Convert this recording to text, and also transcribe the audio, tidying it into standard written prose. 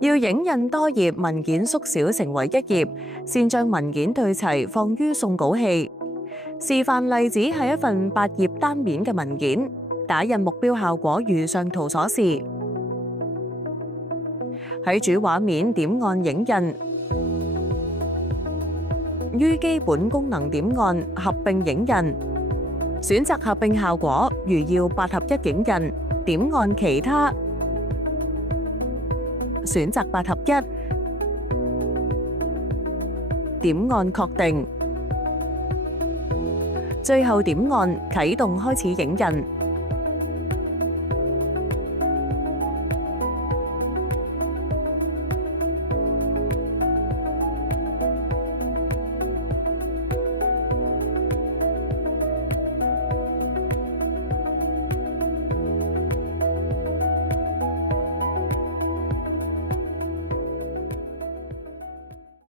要影印多頁文件縮小成為一頁，先將文件對齊放於送稿器。示範例子係一份8頁單面嘅文件，打印目標效果如上圖所示。喺主畫面點按影印，於基本功能點按合併影印，選擇合併效果，如要8合1影印，點按其他，選擇8合1，點按確定，最後點按啟動開始影印。